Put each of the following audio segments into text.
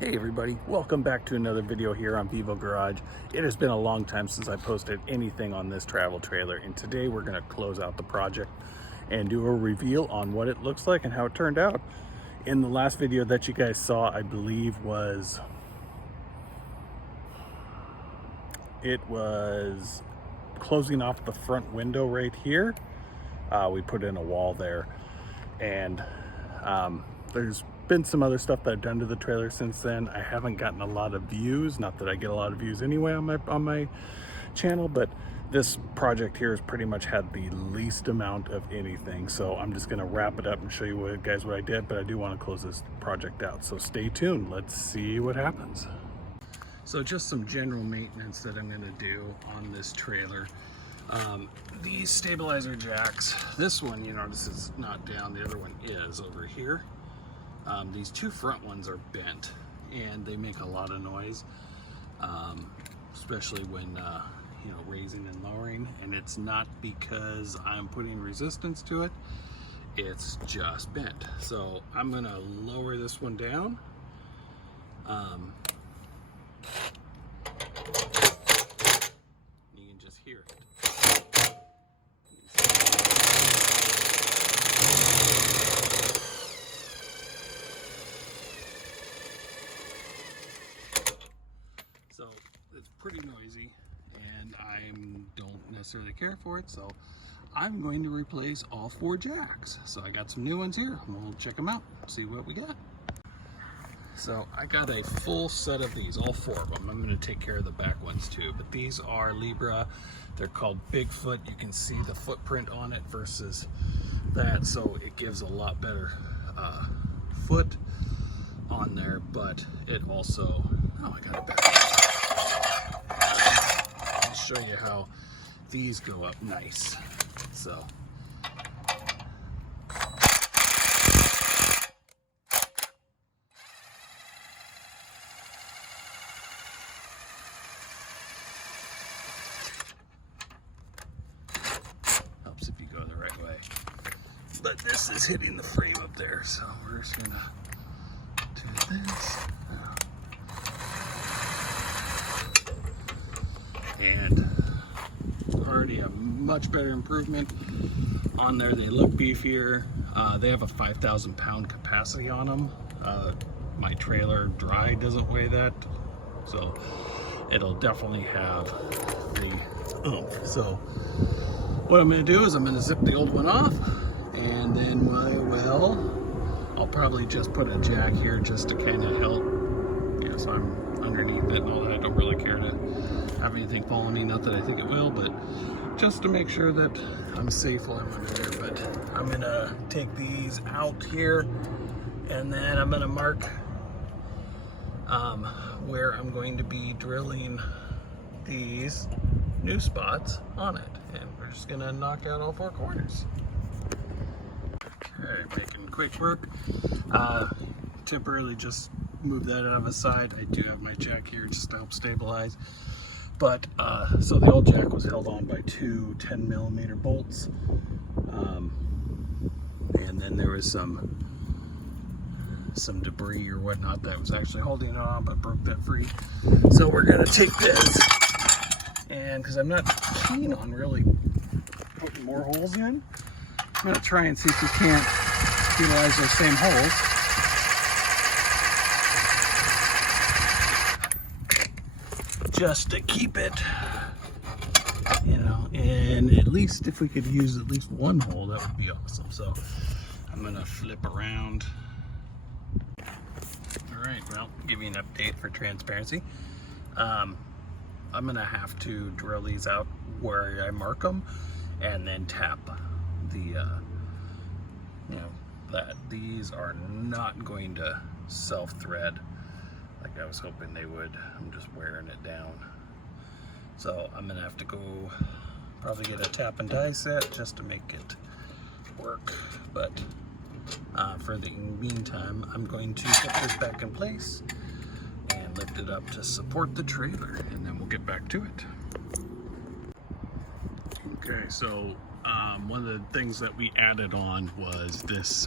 Hey everybody, welcome back to another video here on Vivo Garage. It has been a long time since I posted anything on this travel trailer, and today we're going to close out the project and do a reveal on what it looks like and how it turned out. In the last video that you guys saw, I believe it was closing off the front window right here. We put in a wall there, and there's been some other stuff that I've done to the trailer since then. I haven't gotten a lot of views, not that I get a lot of views anyway on my channel, but this project here has pretty much had the least amount of anything. So I'm just gonna wrap it up and show you guys what I did, but I do want to close this project out. So stay tuned, let's see what happens. So just some general maintenance that I'm gonna do on this trailer. These stabilizer jacks, this one, you notice is not down, the other one is over here. These two front ones are bent and they make a lot of noise, especially when raising and lowering, and it's not because I'm putting resistance to it, it's just bent. So I'm gonna lower this one down. You can just hear it. So it's pretty noisy and I don't necessarily care for it, so I'm going to replace all 4 jacks. So I got some new ones here, we'll check them out, see what we got. So I got a full set of these, all 4 of them. I'm going to take care of the back ones too, but these are Libra. They're called Bigfoot. You can see the footprint on it versus that, so it gives a lot better foot on there, but it also, oh, I got it back. I'll show you how these go up nice. So helps if you go the right way, but this is hitting the frame up there, so we're just gonna do this. And already a much better improvement on there. They look beefier. They have a 5,000 pound capacity on them. My trailer dry doesn't weigh that, so it'll definitely have the oomph. So what I'm going to do is I'm going to zip the old one off, and then I'll probably just put a jack here just to kind of help. So I'm underneath it and all that. I don't really care to have anything fall on me, not that I think it will, but just to make sure that I'm safe while I'm under there. But I'm gonna take these out here, and then I'm gonna mark where I'm going to be drilling these new spots on it, and we're just gonna knock out all 4 corners. Okay, making quick work. Temporarily just move that out of the side. I do have my jack here just to help stabilize. But so the old jack was held on by 2 10mm bolts, and then there was some debris or whatnot that was actually holding it on, but broke that free. So we're gonna take this, and because I'm not keen on really putting more holes in, I'm gonna try and see if we can't utilize those same holes. Just to keep it, and at least if we could use at least one hole, that would be awesome. So I'm gonna flip around. All right, well, give you an update for transparency. I'm gonna have to drill these out where I mark them, and then tap the, that these are not going to self-thread like I was hoping they would. I'm just wearing it down. So I'm gonna have to go probably get a tap and die set just to make it work. But for the meantime, I'm going to put this back in place and lift it up to support the trailer, and then we'll get back to it. Okay, so one of the things that we added on was this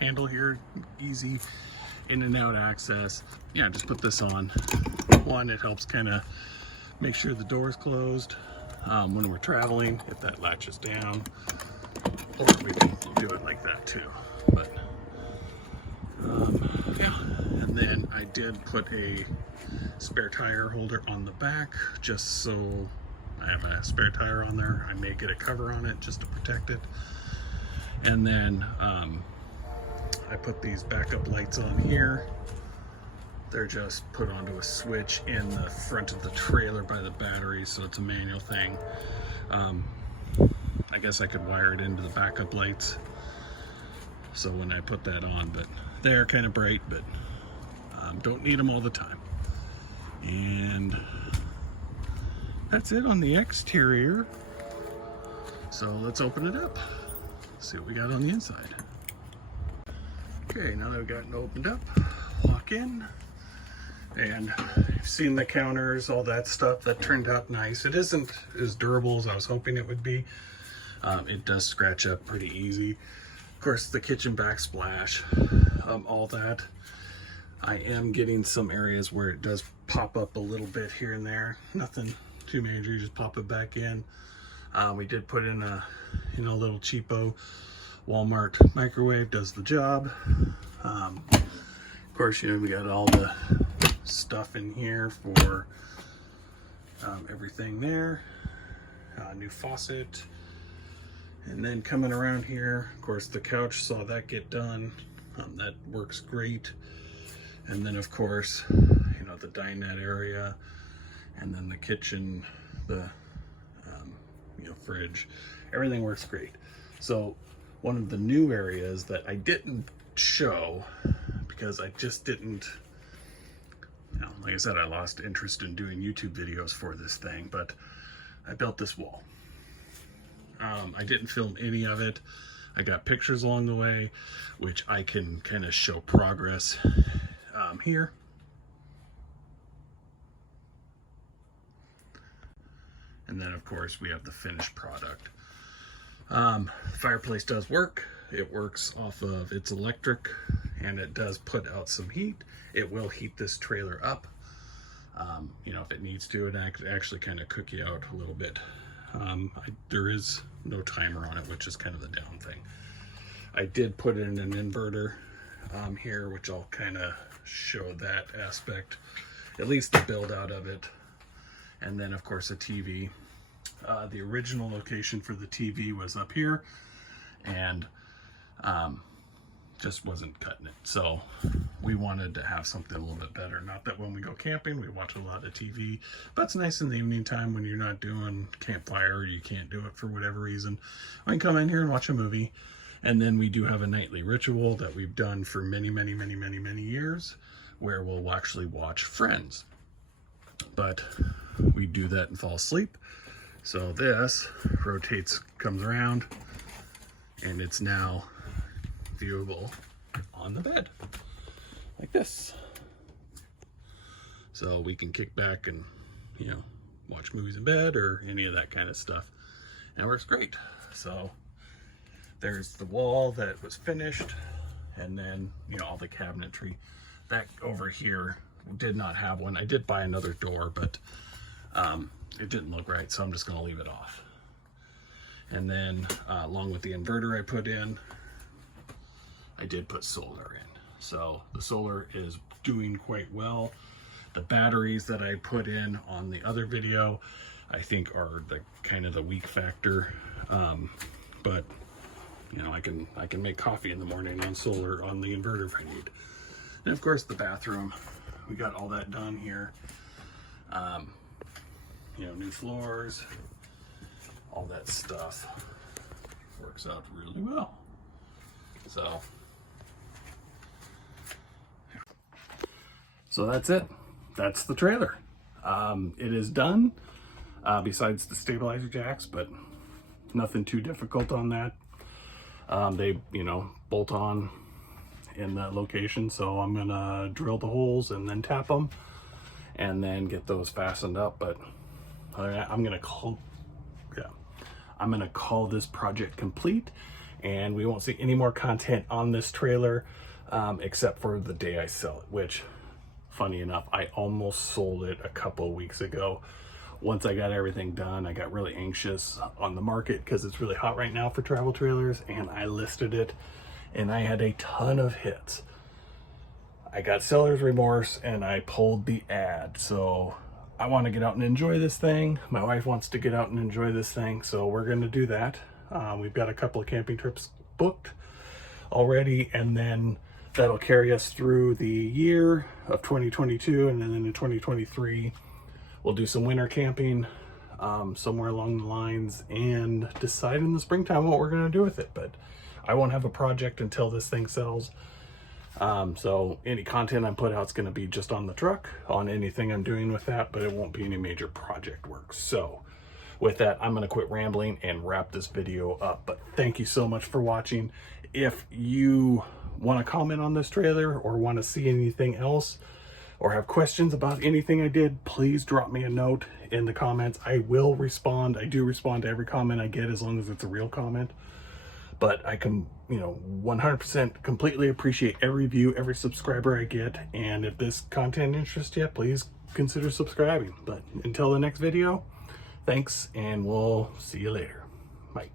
handle here. Easy in and out access. Yeah, just put this on. One, it helps kind of make sure the door is closed when we're traveling, if that latches down, or we can do it like that too. But yeah, and then I did put a spare tire holder on the back just so I have a spare tire on there. I may get a cover on it just to protect it. And then I put these backup lights on here. They're just put onto a switch in the front of the trailer by the battery, so it's a manual thing. I guess I could wire it into the backup lights so when I put that on, but they're kind of bright, but don't need them all the time. And that's it on the exterior. So let's open it up, see what we got on the inside. Okay, now that we've gotten opened up, walk in, and you've seen the counters, all that stuff. That turned out nice. It isn't as durable as I was hoping it would be. It does scratch up pretty easy. Of course, the kitchen backsplash, all that. I am getting some areas where it does pop up a little bit here and there. Nothing too major, you just pop it back in. We did put in a little cheapo Walmart microwave, does the job. Of course, we got all the stuff in here for everything there. New faucet. And then coming around here, of course, the couch, saw that get done. That works great. And then, of course, the dinette area, and then the kitchen, the fridge, everything works great. So one of the new areas that I didn't show because I just didn't, like I said, I lost interest in doing YouTube videos for this thing, but I built this wall. I didn't film any of it. I got pictures along the way, which I can kind of show progress here. And then, of course, we have the finished product. The fireplace does work. It works off of, it's electric, and it does put out some heat. It will heat this trailer up. If it needs to, it actually kind of cook you out a little bit. There is no timer on it, which is kind of the down thing. I did put in an inverter here, which I'll kind of show that aspect, at least the build out of it. And then, of course, a TV. The original location for the TV was up here, and just wasn't cutting it. So we wanted to have something a little bit better. Not that when we go camping, we watch a lot of TV, but it's nice in the evening time when you're not doing campfire, or you can't do it for whatever reason. I can come in here and watch a movie. And then we do have a nightly ritual that we've done for many, many, many, many, many years, where we'll actually watch Friends. But we do that and fall asleep. So this rotates, comes around, and it's now viewable on the bed, like this. So we can kick back and, watch movies in bed or any of that kind of stuff. And it works great. So there's the wall that was finished, and then, all the cabinetry. That over here did not have one. I did buy another door, but it didn't look right, so I'm just going to leave it off. And then along with the inverter I put in, I did put solar in. So the solar is doing quite well. The batteries that I put in on the other video, I think are the kind of the weak factor. But I can make coffee in the morning on solar on the inverter if I need. And of course the bathroom, we got all that done here. New floors, all that stuff works out really well. So that's it. That's the trailer. It is done, besides the stabilizer jacks, but nothing too difficult on that. They, bolt on in that location, so I'm gonna drill the holes and then tap them and then get those fastened up. But I'm gonna call this project complete, and we won't see any more content on this trailer except for the day I sell it, which, funny enough, I almost sold it a couple of weeks ago. Once I got everything done, I got really anxious on the market because it's really hot right now for travel trailers, and I listed it and I had a ton of hits. I got seller's remorse and I pulled the ad. So I want to get out and enjoy this thing. My wife wants to get out and enjoy this thing, so we're going to do that. We've got a couple of camping trips booked already, and then that'll carry us through the year of 2022, and then into 2023 we'll do some winter camping somewhere along the lines and decide in the springtime what we're going to do with it. But I won't have a project until this thing sells. So any content I put out is going to be just on the truck, on anything I'm doing with that, but it won't be any major project work. So with that, I'm going to quit rambling and wrap this video up. But thank you so much for watching. If you want to comment on this trailer or want to see anything else or have questions about anything I did, please drop me a note in the comments. I will respond. I do respond to every comment I get as long as it's a real comment. But I can, 100% completely appreciate every view, every subscriber I get. And if this content interests you, please consider subscribing. But until the next video, thanks, and we'll see you later. Bye.